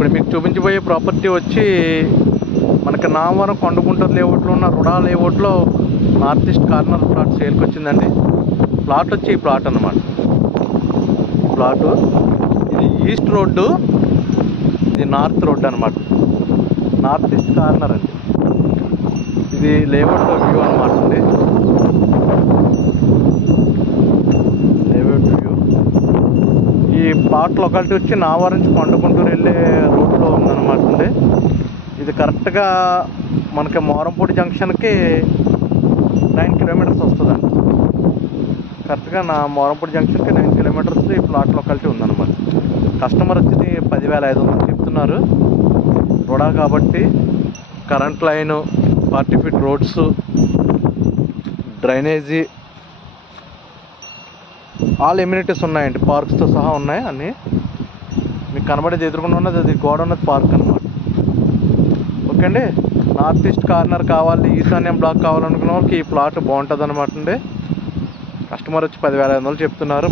ఇప్పుడు మీకు చూపించబోయే ప్రాపర్టీ వచ్చి మనకి నామవరం కొండగుంటూరు లేఅవుట్లో ఉన్న రుడా లేఅవుట్లో నార్త్ ఈస్ట్ కార్నర్ ప్లాట్ సేల్కి వచ్చిందండి. ప్లాట్ వచ్చి ఈ ప్లాట్ అన్నమాట. ప్లాటు ఇది ఈస్ట్ రోడ్డు, ఇది నార్త్ రోడ్డు అనమాట. నార్త్ ఈస్ట్ కార్నర్ అండి. ఇది లేఅవుట్లో వ్యూ అనమాట అండి. Layout view. ఈ ప్లాట్ లొకాలిటీ వచ్చి నామవరం నుంచి కొండగుంటూరు వెళ్ళే రోడ్లో ఉందన్నమాట అండి. ఇది కరెక్ట్గా మనకి మోరంపూడి జంక్షన్కి 9 కిలోమీటర్స్ వస్తుందండి. కరెక్ట్గా మోరంపూడి జంక్షన్కి 9 కిలోమీటర్స్ ఈ ప్లాట్ లొకాలిటీ ఉందన్నమాట. కస్టమర్ వచ్చి 10,500 చెప్తున్నారు. రుడా కాబట్టి current line, 40 feet roads, drainage, all amenities ఉన్నాయండి. పార్క్స్తో సహా ఉన్నాయి అన్నీ. మీకు కనబడేది ఎదురుకుండా ఉన్నది అది గోడ ఉన్నది పార్క్ అనమాట. ఓకే అండి. నార్త్ ఈస్ట్ కార్నర్ కావాలి, ఈశాన్యం బ్లాక్ కావాలనుకున్న వాళ్ళకి ఈ ప్లాట్ బాగుంటుంది అనమాట అండి. కస్టమర్ వచ్చి 10,500 చెప్తున్నారు.